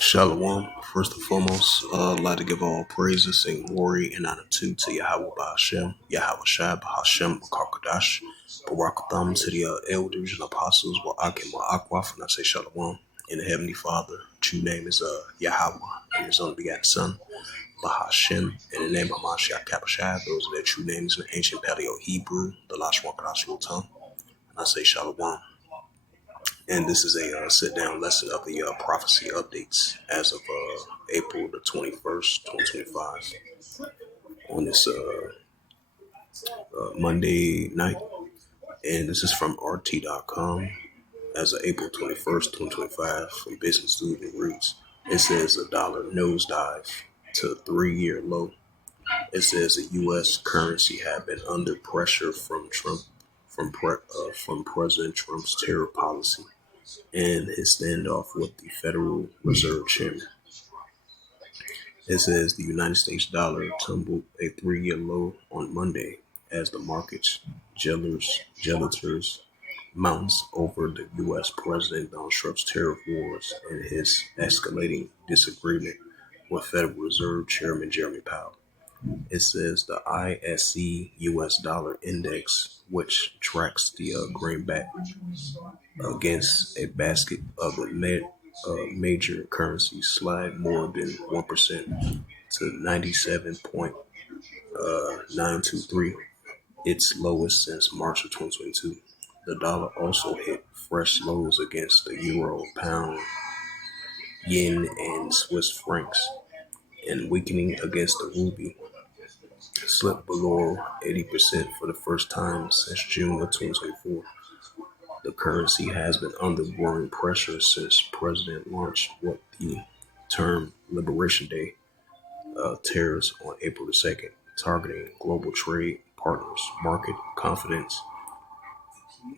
Shalom. First and foremost, I'd like to give all praises and glory and honor to Yahweh Ba'Hashem, Yahweh Shai, Ba'Hashem, B'Karkadash, Barakatham, to the elders and apostles, Wa'akim, Wa'akwaf, and I say Shalom. In the Heavenly Father, true name is Yahweh, and His only begotten Son, Ba'Hashem, in the name of Mashiach Kapashai, those are their true names in the ancient Paleo Hebrew, the Lashon Kodash tongue, and I say Shalom. And this is a sit-down lesson of the prophecy updates as of April the 21st, 2025 on this Monday night. And this is from RT.com as of April 21st, 2025 from Business Dude and Roots. It says the dollar nosedive to 3-year low. It says the U.S. currency had been under pressure from President Trump's terror policy and his standoff with the Federal Reserve Chairman. It says the United States dollar tumbled a 3-year low on Monday as the market's gelators mounts over the U.S. President Donald Trump's tariff wars and his escalating disagreement with Federal Reserve Chairman Jeremy Powell. It says the ISC U.S. dollar index, which tracks the greenback against a basket of the major currencies, slide more than 1% to 97.923, its lowest since March of 2022. The dollar also hit fresh lows against the euro, pound, yen, and Swiss francs, and weakening against the rupee slipped below 80% for the first time since June of 2024. The currency has been under growing pressure since President launched what the term Liberation Day tariffs on April the 2nd, targeting global trade partners. Market confidence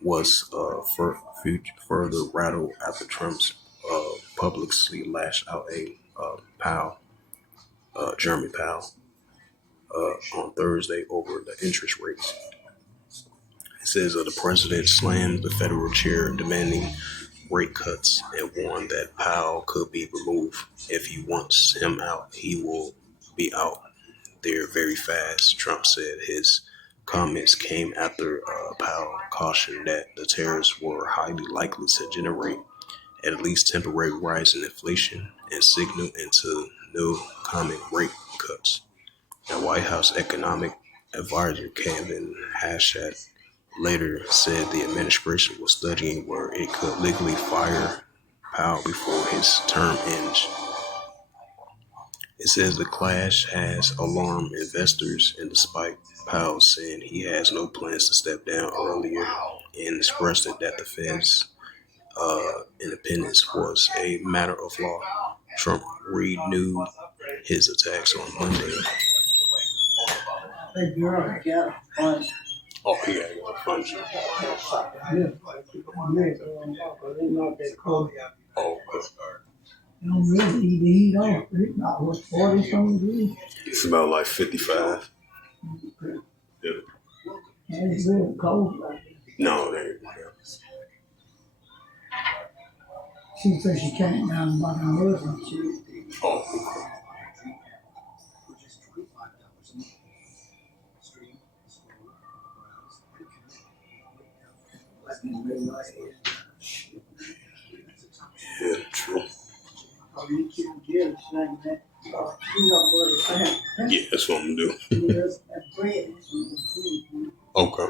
was further rattled after Trump's publicly lashed out Jeremy Powell, on Thursday over the interest rates. It says the president slammed the federal chair demanding rate cuts and warned that Powell could be removed. If he wants him out, he will be out there very fast, Trump said. His comments came after Powell cautioned that the tariffs were highly likely to generate at least temporary rise in inflation and signal into no common rate cuts. The White House economic advisor Kevin Hashad later said the administration was studying where it could legally fire Powell before his term ends. It says the clash has alarmed investors, and despite Powell saying he has no plans to step down earlier and expressing that the Fed's independence was a matter of law, Trump renewed his attacks on Monday. Hey, girl, I got a fun. Oh, yeah, fun. Oh, You don't really need to eat off. It's not what 40 something degrees. it's about like 55. Yeah. It's really cold. No, they ain't. She said she came down by the woods and she. Oh, yeah, true. Oh, you can't get it saying that. You know what it's saying. Yeah, that's what I'm gonna do. Yes, that bread is Okay.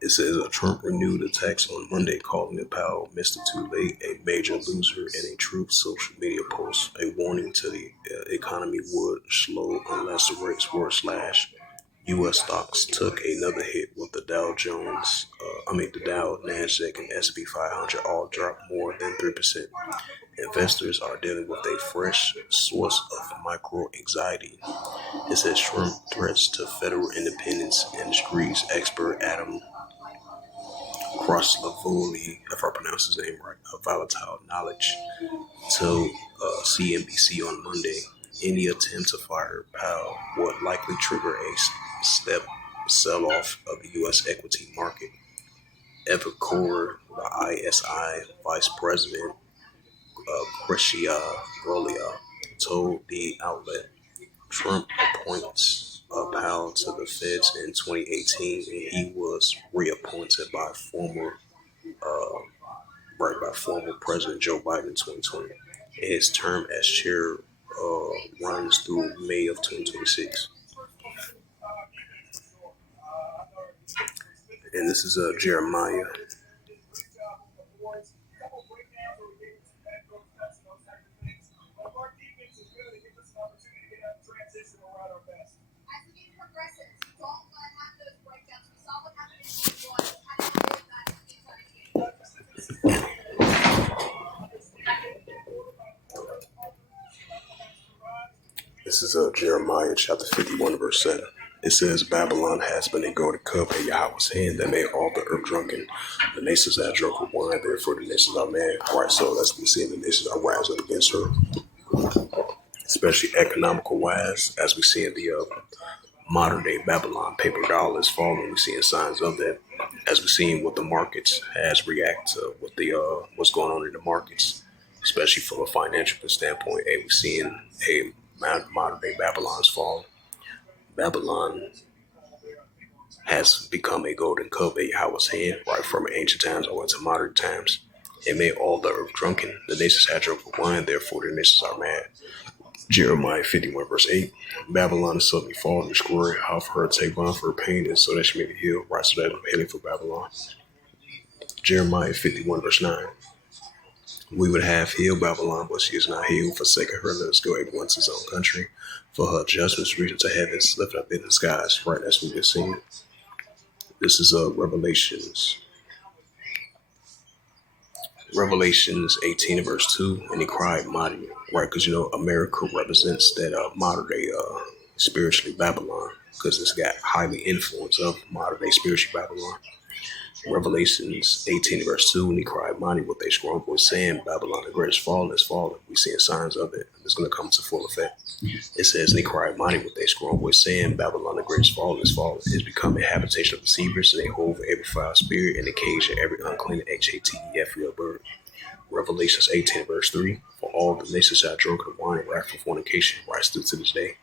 It says Trump renewed attacks on Monday, calling Powell Mr. Too Late, a major loser, in a Truth social media post. A warning to the economy would slow unless the rates were slashed. U.S. stocks took another hit with the Dow, Nasdaq, and S&P 500 all dropped more than 3%. Investors are dealing with a fresh source of micro anxiety. It says Trump threats to federal independence. Industries expert Adam Kraslavoli, if I pronounce his name right, of Volatile Knowledge, told CNBC on Monday any attempt to fire Powell would likely trigger a step sell-off of the U.S. equity market. Evercore, the ISI vice president, Criscia Rolia, told the outlet Trump appoints Powell to the Feds in 2018, and he was reappointed by uh, former President Joe Biden in 2020. His term as chair runs through May of 2026. And this is Jeremiah. This is Jeremiah chapter 51, verse 7. It says, Babylon has been a golden cup in Yahweh's hand that made all the earth drunken. The nations have drunk with wine, therefore the nations are mad. All right, so that's what we see. The nations are rising against her, especially economical wise, as we see in the modern day Babylon. Paper dollar is falling. We're seeing signs of that, as we're seeing what the markets has react to what the what's going on in the markets, especially from a financial standpoint. We're seeing modern day Babylon's fall. Babylon has become a golden cup in Yahweh's hand, right from ancient times all into modern times. It made all the earth drunken. The nations had drunk with wine, therefore the nations are mad. Jeremiah 51, verse 8. Babylon is suddenly fallen, destroyed. How for her take wine for her pain, and so that she may be healed. Right, so that I'm healing for Babylon. Jeremiah 51, verse 9. We would have healed Babylon, but she is not healed. Forsaken her, let us go everyone to his own country. For her judgments reach into heavens, lifted up in the skies. Right, that's what we're seeing. This is Revelations 18 and verse 2, and he cried mighty, right? Because America represents that modern day spiritually Babylon, because it's got highly influence of modern day spiritual Babylon. Revelations 18 and verse 2, and he cried mighty with a strong voice, saying, Babylon the great is fallen, is fallen. We're seeing signs of it. It's going to come to full effect. It says, and he cried mighty with a strong voice, saying, Babylon the great is fallen, is fallen. It has become a habitation of deceivers, and a hole for every foul spirit, and a cage of every unclean HATEF bird. Revelations 18 verse 3, for all the nations shall drunk of wine and wrath for fornication, right still to this day.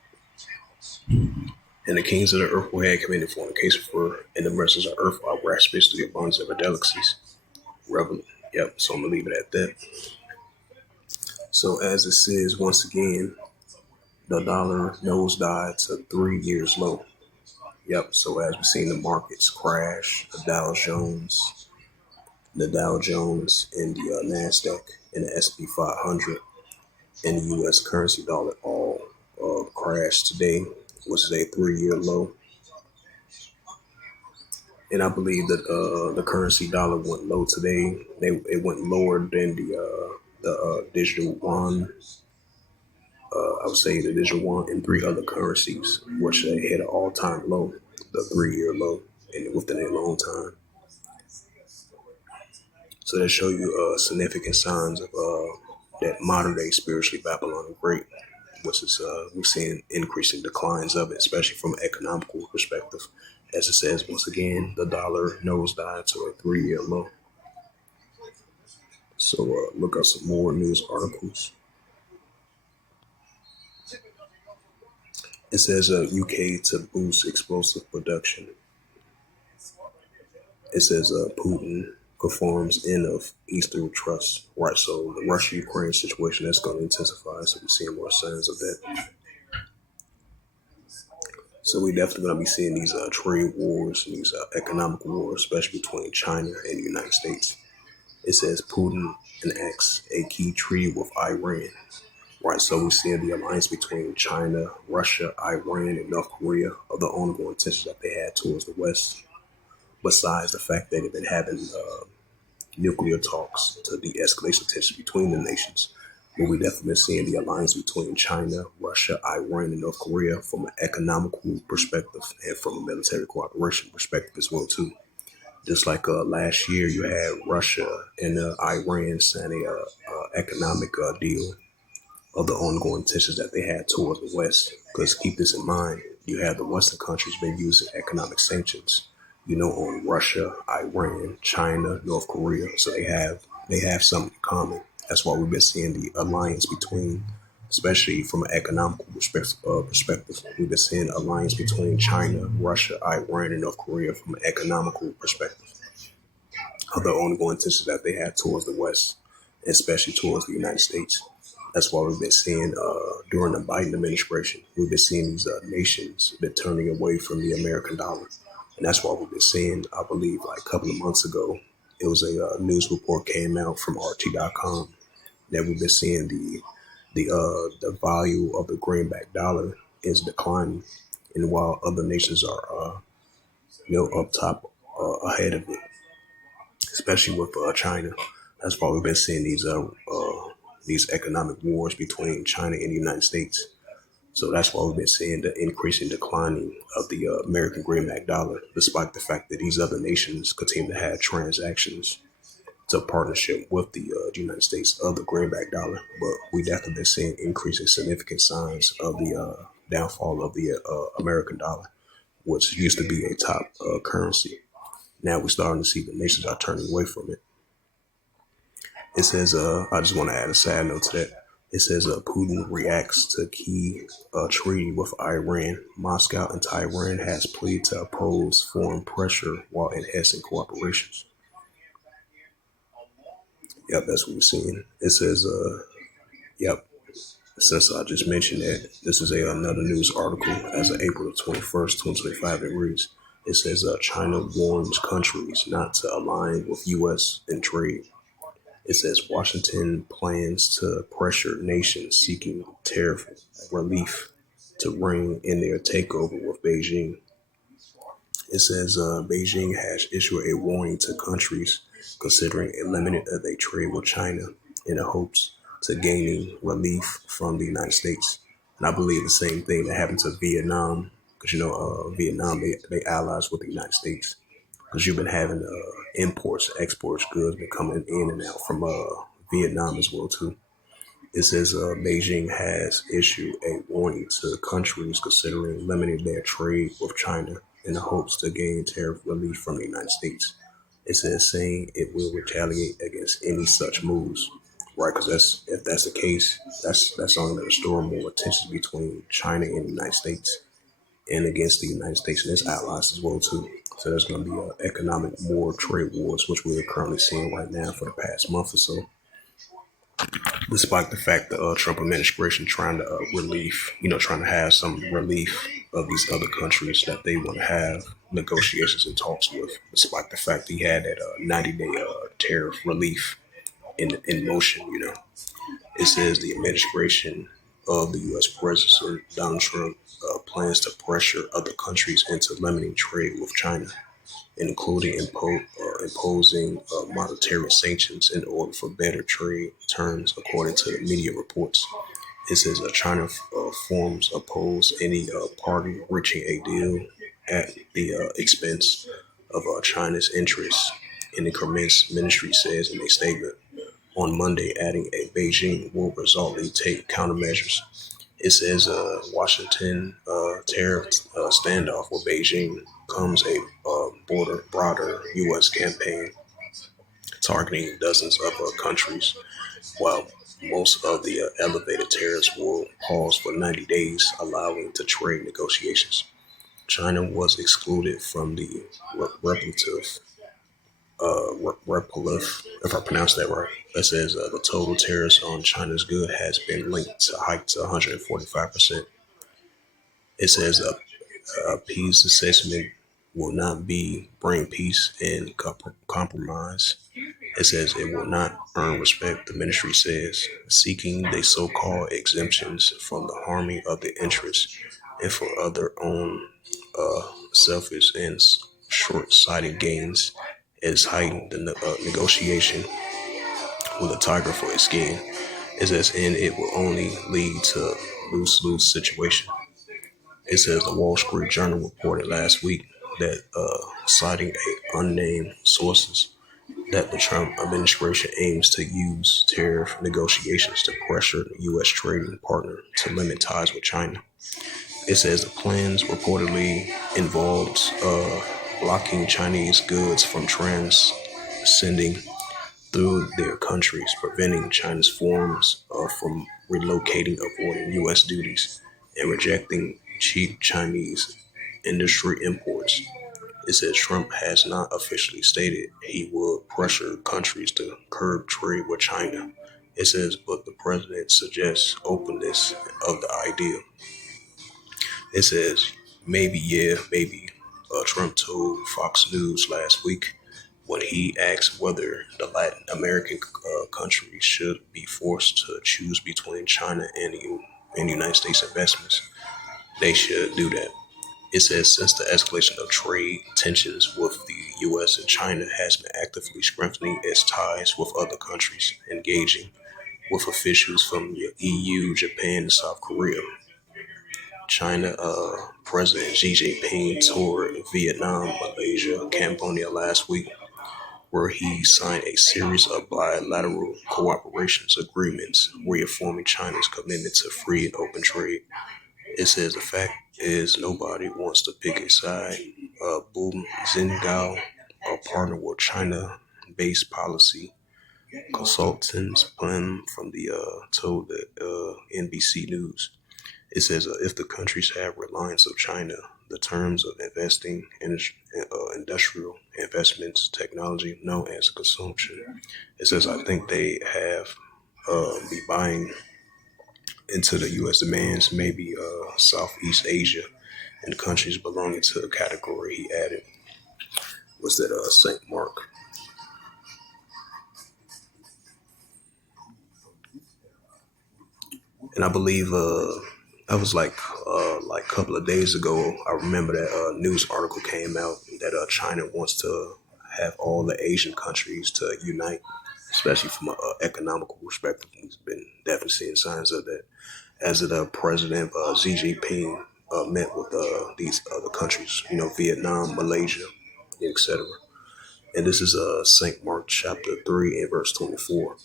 And the kings of the earth will have committed fornication, for in the mercies of earth are wrath spits to the abundance of her delicacies. Yep, so I'm going to leave it at that. So as it says, once again, the dollar nosedive to 3 years low. Yep, so as we've seen the markets crash, the Dow Jones and the NASDAQ and the S&P 500 and the U.S. currency dollar all crashed today, which is a 3-year low. And I believe that the currency dollar went low today. It went lower than the digital yuan. I would say the digital yuan and 3 other currencies, which they hit an all-time low, the 3-year low, and within a long time. So that show you significant signs of that modern day spiritually Babylon the Great, which is we're seeing increasing declines of it, especially from an economical perspective. As it says, once again, the dollar nosedive to a 3-year low. So look up some more news articles. It says UK to boost explosive production. It says Putin confirms end of Eastern trust. Right, so the Russia-Ukraine situation, that's going to intensify. So we're seeing more signs of that. So we definitely going to be seeing these trade wars and these economic wars, especially between China and the United States. It says Putin enacts a key treaty with Iran. Right, so we're seeing the alliance between China, Russia, Iran, and North Korea of the ongoing tensions that they had towards the West. Besides the fact that they've been having nuclear talks to de-escalation tensions between the nations. But we definitely been seeing the alliance between China, Russia, Iran, and North Korea from an economical perspective and from a military cooperation perspective as well too. Just like last year, you had Russia and Iran signing a economic deal of the ongoing tensions that they had towards the West. Because keep this in mind, you have the Western countries been using economic sanctions, on Russia, Iran, China, North Korea. So they have something in common. That's why we've been seeing the alliance between, especially from an economical perspective, we've been seeing alliance between China, Russia, Iran, and North Korea from an economical perspective of the ongoing tensions that they have towards the West, especially towards the United States. That's why we've been seeing during the Biden administration, we've been seeing these nations been turning away from the American dollar. And that's why we've been seeing, I believe, like a couple of months ago, it was a news report came out from RT.com that we've been seeing the value of the greenback dollar is declining, and while other nations are up top ahead of it, especially with China. That's why we've been seeing these economic wars between China and the United States. So that's why we've been seeing the increasing declining of the American greenback dollar, despite the fact that these other nations continue to have transactions to partnership with the United States of the greenback dollar. But we definitely been seeing increasing significant signs of the downfall of the American dollar, which used to be a top currency. Now we're starting to see the nations are turning away from it. It says, I just want to add a side note to that. It says, Putin reacts to key treaty with Iran. Moscow and Tehran has pleaded to oppose foreign pressure while enhancing cooperation. Yep, that's what we're seeing. It says, yep, since I just mentioned that, this is another news article as of April 21st, 2025. It reads, it says, China warns countries not to align with U.S. in trade. It says Washington plans to pressure nations seeking tariff relief to ring in their takeover with Beijing. It says Beijing has issued a warning to countries considering eliminating their trade with China in the hopes to gaining relief from the United States. And I believe the same thing that happened to Vietnam, because Vietnam, they allies with the United States, because you've been having imports, exports, goods been coming in and out from Vietnam as well too. It says Beijing has issued a warning to countries considering limiting their trade with China in the hopes to gain tariff relief from the United States. It says saying it will retaliate against any such moves, right? Because if that's the case, that's only going to restore more tensions between China and the United States, and against the United States and its allies as well too. So there's going to be economic war, trade wars, which we are currently seeing right now for the past month or so. Despite the fact the Trump administration trying to trying to have some relief of these other countries that they want to have negotiations and talks with, despite the fact he had that 90-day tariff relief in motion. It says the administration of the U.S. President Donald Trump plans to pressure other countries into limiting trade with China, including imposing monetary sanctions in order for better trade terms, according to the media reports. It says China forms oppose any party reaching a deal at the expense of China's interests. And the Kremlin's ministry says in a statement on Monday, adding a Beijing will resolutely take countermeasures. It says Washington tariff standoff with Beijing comes a broader U.S. campaign targeting dozens of countries, while most of the elevated tariffs will pause for 90 days, allowing to trade negotiations. China was excluded from the repulsive, if I pronounce that right. It says the total tariffs on China's good has been linked to hike to 145%. It says a peace assessment will not be bring peace and compromise. It says it will not earn respect. The ministry says seeking the so-called exemptions from the harming of the interests and for other own selfish and short-sighted gains is hiding the negotiation with a tiger for its skin. It says, and it will only lead to lose-lose situation. It says the Wall Street Journal reported last week that, citing unnamed sources, that the Trump administration aims to use tariff negotiations to pressure the U.S. trading partner to limit ties with China. It says the plans reportedly involves blocking Chinese goods from transcending through their countries, preventing China's firms from relocating, avoiding U.S. duties, and rejecting cheap Chinese industry imports. It says Trump has not officially stated he would pressure countries to curb trade with China. It says, but the president suggests openness of the idea. It says, maybe, yeah, maybe. Trump told Fox News last week when he asked whether the Latin American countries should be forced to choose between China and United States investments. They should do that. It says since the escalation of trade tensions with the U.S. and China has been actively strengthening its ties with other countries, engaging with officials from the EU, Japan, and South Korea. China President Xi Jinping toured Vietnam, Malaysia, Cambodia last week, where he signed a series of bilateral cooperation agreements reaffirming China's commitment to free and open trade. It says the fact is nobody wants to pick a side. Boom Zingao, a partner with China-based policy consultants, plan from the told the NBC News. It says if the countries have reliance of China, the terms of investing in industrial investments, technology, known as consumption. It says I think they have be buying into the U.S. demands, maybe Southeast Asia and countries belonging to the category he added was that St. Mark. And I believe I was like a couple of days ago. I remember that news article came out that China wants to have all the Asian countries to unite, especially from an economical perspective. We've been definitely seeing signs of that. As the president Xi Jinping met with these other countries, Vietnam, Malaysia, etc. And this is St. Mark chapter 3 and verse 24.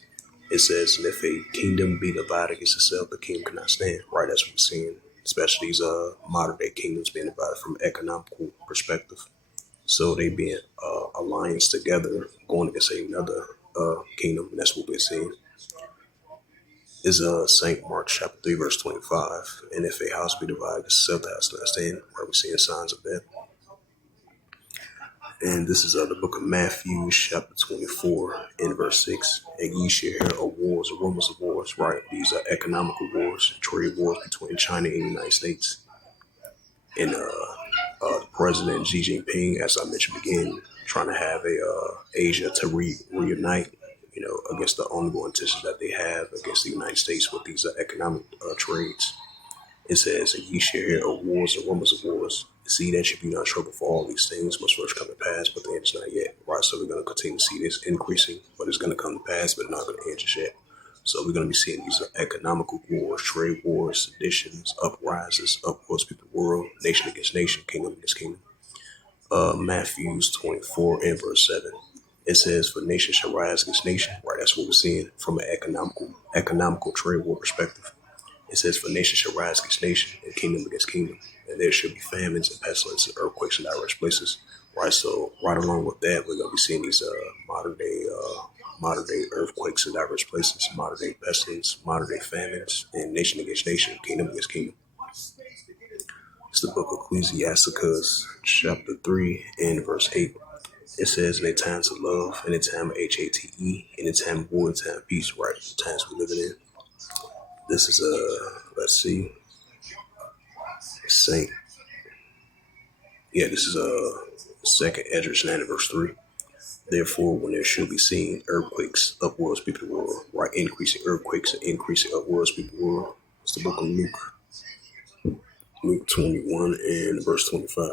It says, and if a kingdom be divided against itself, the kingdom cannot stand. Right, that's what we're seeing, especially these modern day kingdoms being divided from an economical perspective. So they being alliance together, going against another kingdom, and that's what we're seeing. Is St. Mark chapter 3, verse 25. And if a house be divided against itself, the house cannot stand. Right, we're seeing signs of that. And this is the book of Matthew, chapter 24, in verse 6. And ye shall hear of wars, or rumors of wars, right? These are economical wars, trade wars between China and the United States. And the president Xi Jinping, as I mentioned again, trying to have Asia to reunite, against the ongoing tensions that they have against the United States with these economic trades. It says, and ye shall hear of wars and rumors of wars. See that you be not trouble for all these things must first come to pass, but the end is not yet. Right, so we're going to continue to see this increasing, but it's going to come to pass, but not going to end just yet. So we're going to be seeing these economical wars, trade wars, seditions, uprisings, upwards people world, nation against nation, kingdom against kingdom. Matthews 24 and verse 7. It says, for nation shall rise against nation. Right, that's what we're seeing from an economical trade war perspective. It says, for nation shall rise against nation and kingdom against kingdom. And there should be famines and pestilences and earthquakes in diverse places. Right, so right along with that, we're going to be seeing these modern day earthquakes in diverse places, modern day pestilence, modern day famines, and nation against nation, kingdom against kingdom. It's the book of Ecclesiasticus, chapter 3 and verse 8. It says, in a time of love, in a time of HATE, in a time of war, in a time of peace, right? The times we're living in. This is let's see, Saint. Yeah, this is second Esdras 9 verse 3. Therefore, when there should be seen earthquakes, upwards people the world, right? Increasing earthquakes and increasing upwards people the world. It's the book of Luke 21 and verse 25.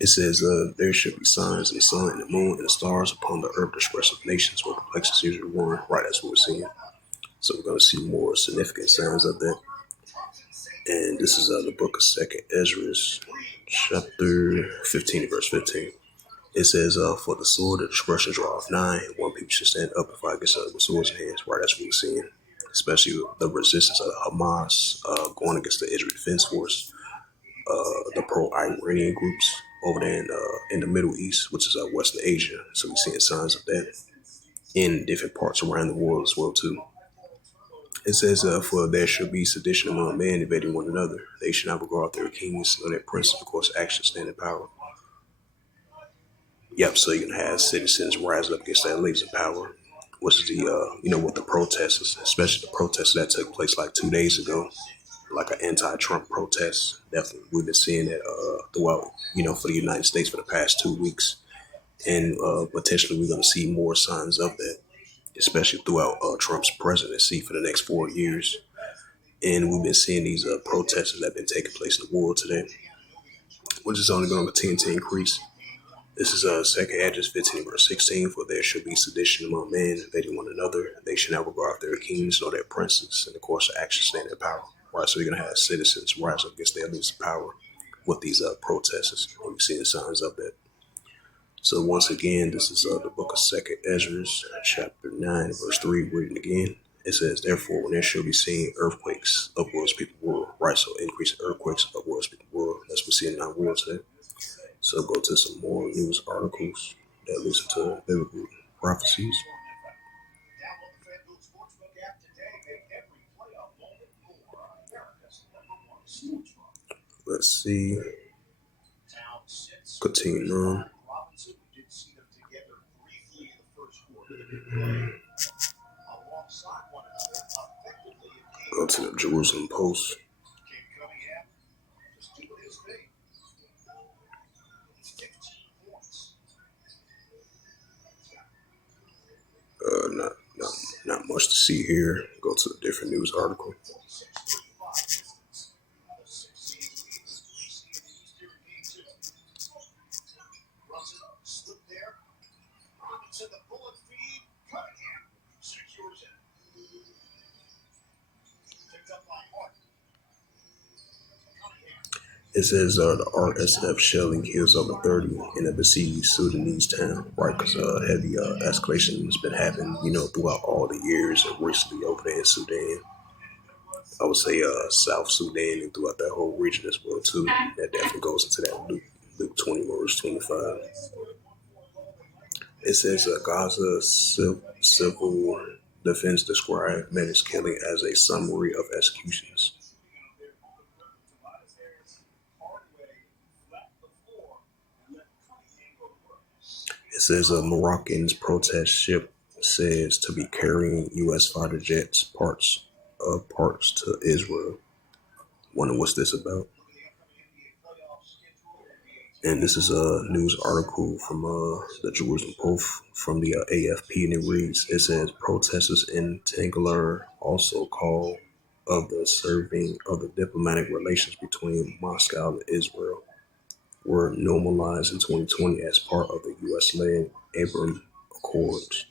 It says, there should be signs in the sun and the moon and the stars upon the earth, the express of nations, where perplexity is one. Right, that's what we're seeing. So we're going to see more significant signs of that. And this is the book of second Esdras, chapter 15, verse 15. It says, for the sword of destruction draweth nigh, one people should stand up and fight against other with swords in hands. Right, that's what we're seeing. especially the resistance of Hamas going against the Israel Defense Force, the pro-Iranian groups over there in the Middle East, which is Western Asia. So we're seeing signs of that in different parts around the world as well too. It says, for there should be sedition among men invading one another. They should not regard their kings or their princes, of course, action stand in power. Yep, so you're going to have citizens rising up against their leaders in power, which is with the protesters, especially the protests that took place like 2 days ago, like an anti-Trump protest. Definitely, we've been seeing that throughout, for the United States for the past 2 weeks. And potentially we're going to see more signs of that, especially throughout Trump's presidency for the next 4 years. And we've been seeing these protests that have been taking place in the world today, which is only going to continue to increase. This is 2nd Address 15 verse 16, for there should be sedition among men invading one another. They should not regard their kings nor their princes, and of course the action stand in power. Right, so you're going to have citizens rise up against their leaders of power with these protesters. And we're seeing signs of that. So once again, this is the book of 2nd Ezra, chapter 9, verse 3, reading again. It says, therefore, when there shall be seen earthquakes, upwards people world. Right, so increase earthquakes, upwards people world. That's what we're seeing in our world today. So go to some more news articles that listen to biblical prophecies. Let's see. Continue on. Go to the Jerusalem Post. Not much to see here. Go to a different news article. It says the RSF shelling kills over 30 in a besieged Sudanese town, right? Because heavy escalation has been happening, throughout all the years and recently over there in Sudan. I would say South Sudan and throughout that whole region as well too. That definitely goes into that Luke 20 verse 25. It says Gaza civil defense described Menace killing as a summary of executions. It says a Moroccan's protest ship says to be carrying U.S. fighter jets parts to Israel. Wonder what's this about? And this is a news article from the Jerusalem Post from the AFP, and it reads, it says protesters in Tangier also call of the serving of the diplomatic relations between Moscow and Israel were normalized in 2020 as part of the U.S.-led Abraham Accords.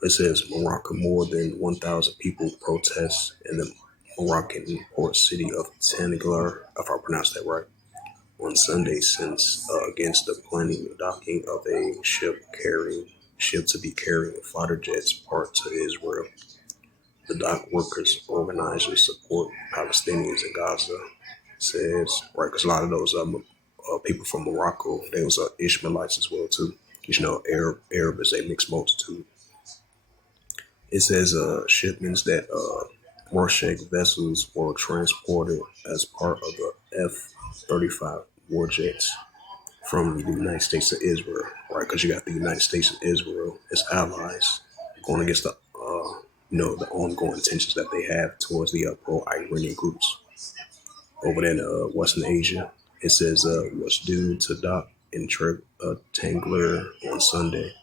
It says Morocco, more than 1,000 people protest in the Moroccan port city of Tangier, if I pronounced that right, on Sunday since against the planning docking of a ship to be carrying fighter jets part to Israel. The dock workers organizers support Palestinians in Gaza, says, right, because a lot of those people from Morocco, they was Ishmaelites as well too. Arab is a mixed multitude. It says shipments that Marshak vessels were transported as part of the F-35 warjets from the United States to Israel, right? Because you got the United States and Israel as allies going against the ongoing tensions that they have towards the pro-Iranian groups over there in Western Asia. It says was due to dock in Tangier on Sunday.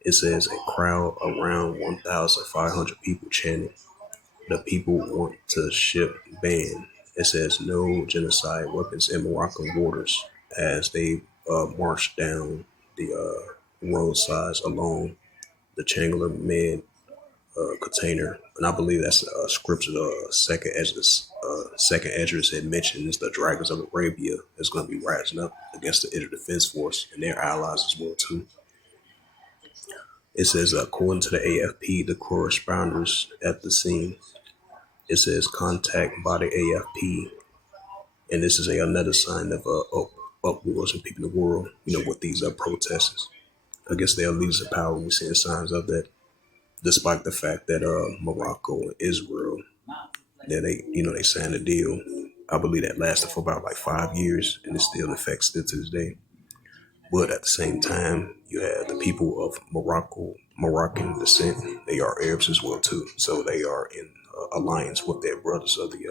It says a crowd around 1,500 people chanted, "The people want to ship ban." It says no genocide weapons in Moroccan waters as they marched down the roadsides along the Chandler Med container, and I believe that's a scripture. Second Esdras had mentions the dragons of Arabia is going to be rising up against the Israel Defense Force and their allies as well too. It says, according to the AFP, the corresponders at the scene, it says contact by the AFP, and this is another sign of upwars in people in the world. With these protests, I guess they are leaders of power. We're seeing signs of that, despite the fact that Morocco and Israel, that they signed a deal. I believe that lasted for about like 5 years, and it's still in effect still to this day. But at the same time, you have the people of Moroccan descent. They are Arabs as well too, so they are in alliance with their brothers of the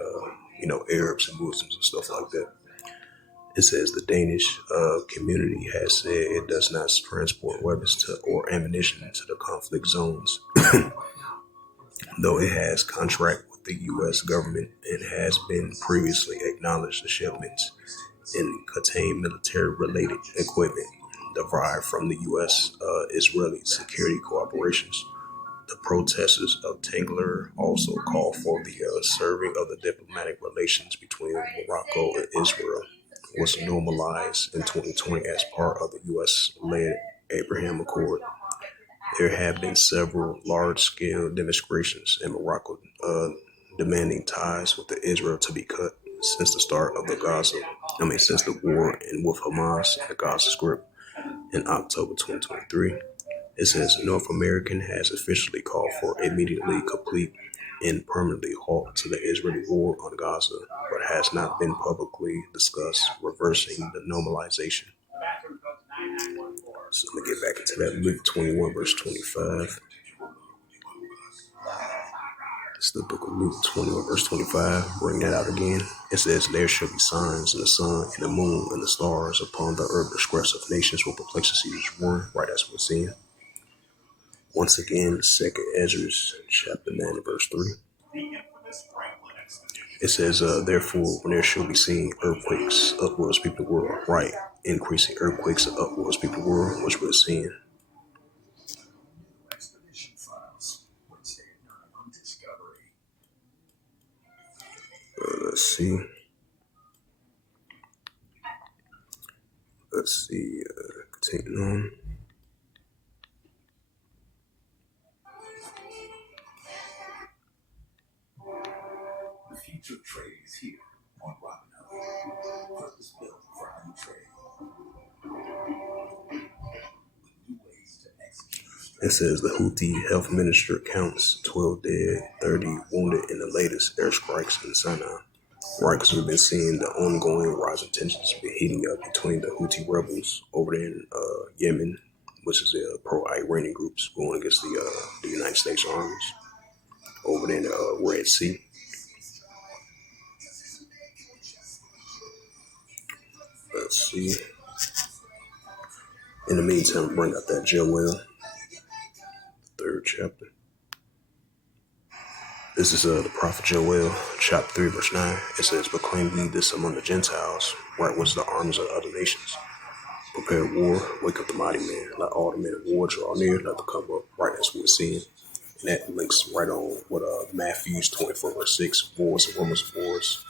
Arabs and Muslims and stuff like that. It says the Danish community has said it does not transport weapons or ammunition to the conflict zones, though it has contract with the U.S. government and has been previously acknowledged the shipments and contain military-related equipment derived from the U.S. Israeli security cooperations. The protesters of Tangler also call for the serving of the diplomatic relations between Morocco and Israel was normalized in 2020 as part of the U.S.-led Abraham Accord. There have been several large-scale demonstrations in Morocco demanding ties with Israel to be cut since the start of since the war and with Hamas and the Gaza Strip in October 2023. It says North American has officially called for immediately complete and permanently halt to the Israeli war on Gaza, but has not been publicly discussed reversing the normalization. So let me get back into that Luke 21 verse 25. It's the book of Luke 21 verse 25. Bring that out again. It says, there shall be signs in the sun and the moon and the stars upon the earth. The distress of nations will perplexity is one. Right, that's what we're seeing. Once again, 2nd Ezra chapter 9 verse 3. It says, therefore, when there shall be seen earthquakes, upwards people the world. Right, increasing earthquakes and upwards people the world, which we're seeing. Let's see. Continuing on. The future trade is here on Robinhood. Purpose built for how you trade. It says the Houthi health minister counts 12 dead, 30 wounded in the latest airstrikes in Sinai. Right, because we've been seeing the ongoing rising tensions been heating up between the Houthi rebels over there in Yemen, which is the pro-Iranian groups going against the United States armies over there in the Red Sea. Let's see. In the meantime, bring out that Joel, 3rd chapter. This is the prophet Joel, chapter 3, verse 9. It says, proclaim ye this among the Gentiles, right was the armies of other nations. Prepare war, wake up the mighty man, let all the men of war draw near, let them come up. Right, that's what we're seeing. And that links right on with Matthew 24, verse 6, wars and rumors of wars.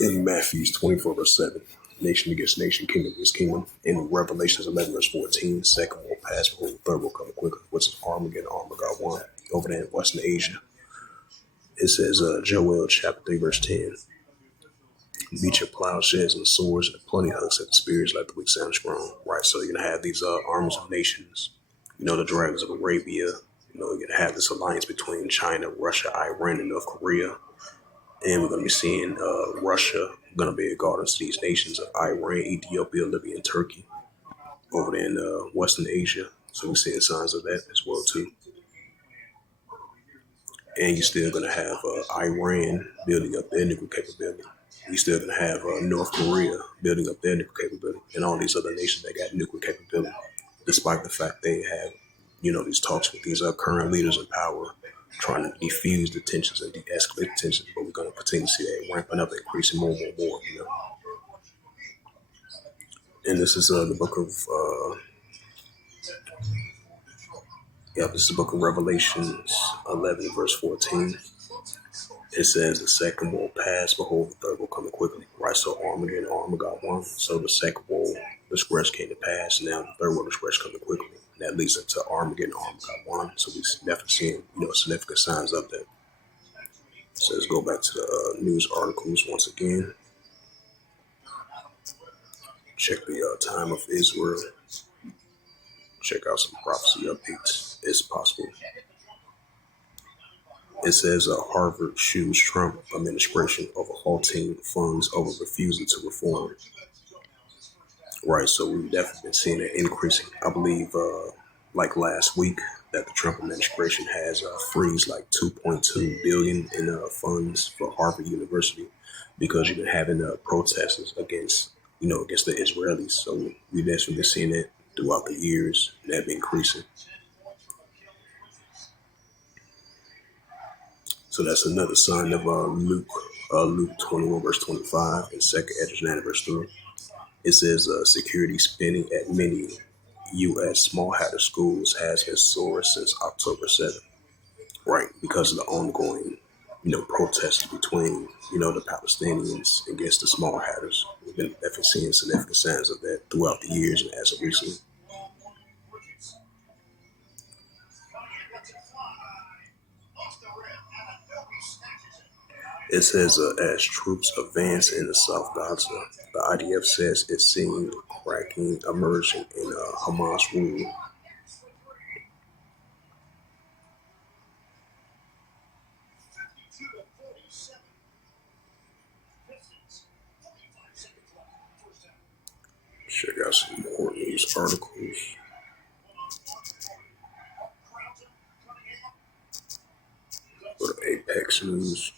In Matthew 24, verse 7, nation against nation, kingdom against kingdom. In Revelations 11, verse 14, second will pass, before the third will come quicker, which is Armageddon, Armageddon, over there in Western Asia. It says, Joel chapter 3, verse 10. Beat your plowshares and swords and plenty hooks at the spears like the weak sound strong. Right, so you're going to have these armies of nations, the dragons of Arabia. You're going to have this alliance between China, Russia, Iran, and North Korea. And we're going to be seeing Russia going to be a guardian to these nations of Iran, Ethiopia, Libya, and Turkey over there in Western Asia. So we're seeing signs of that as well, too. And you're still going to have Iran building up their nuclear capability. You're still going to have North Korea building up their nuclear capability, and all these other nations that got nuclear capability, despite the fact they have, these talks with these current leaders in power, trying to defuse the tensions and de-escalate the tensions. But we're going to continue to see that ramping up, increasing more and more. And this is the book of, this is the book of Revelations 11, verse 14. It says the second will pass, behold, the third will come quickly. Right, so Armageddon, Armageddon 1. So the second will, the squares came to pass, now the third will, the squares coming quickly. that leads up to Armageddon. Armageddon won, so we definitely seeing significant signs of that. So let's go back to the news articles once again. Check the time of Israel. Check out some prophecy updates. It's possible. It says Harvard shoes Trump administration over halting funds over refusal to reform. Right, so we've definitely been seeing an increasing. I believe, like last week, that the Trump administration has freeze like 2.2 billion in funds for Harvard University because you've been having protesters against, against the Israelis. So we've definitely been seeing it throughout the years. That been increasing. So that's another sign of Luke 21 verse 25 and 2nd Ezra 9 verse 3. It says security spending at many U.S. small hatter schools has been soaring since October 7th, right? Because of the ongoing, protests between, the Palestinians against the small hatters. We've been definitely seeing significant signs of that throughout the years and as of recently. It says as troops advance in the South Gaza, the IDF says it's seeing cracking emerging in Hamas rule. Check out some more news articles. Go to Apex News.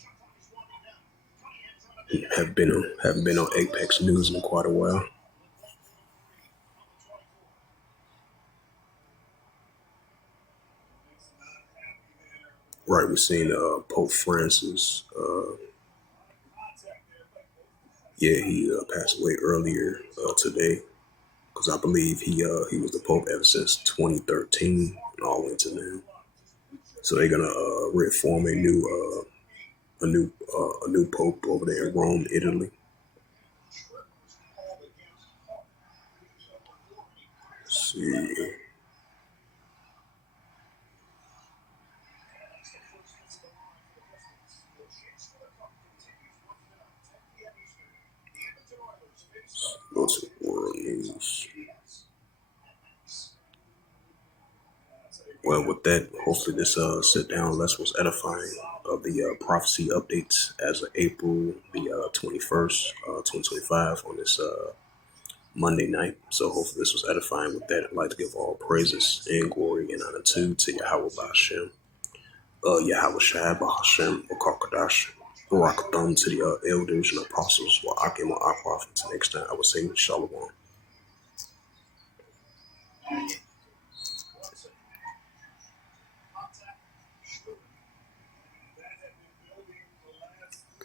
Haven't been on Apex News in quite a while. Right, we're seeing Pope Francis. He passed away earlier today because I believe he was the Pope ever since 2013 and all the way to now. So they're gonna reform a new Pope over there in Rome, Italy. Let's see. Go to world news. Well, with that, hopefully this sit-down lesson was edifying of the prophecy updates as of April the 21st, 2025 on this Monday night. So hopefully this was edifying. With that, I'd like to give all praises and glory and honor to Yahweh Ba'Shem, Yahweh Shai Ba'Shem, Wakakadash, Barakatham to the elders and apostles, Wa'akim Wa'akwaf. Until next time, I would say Shalom.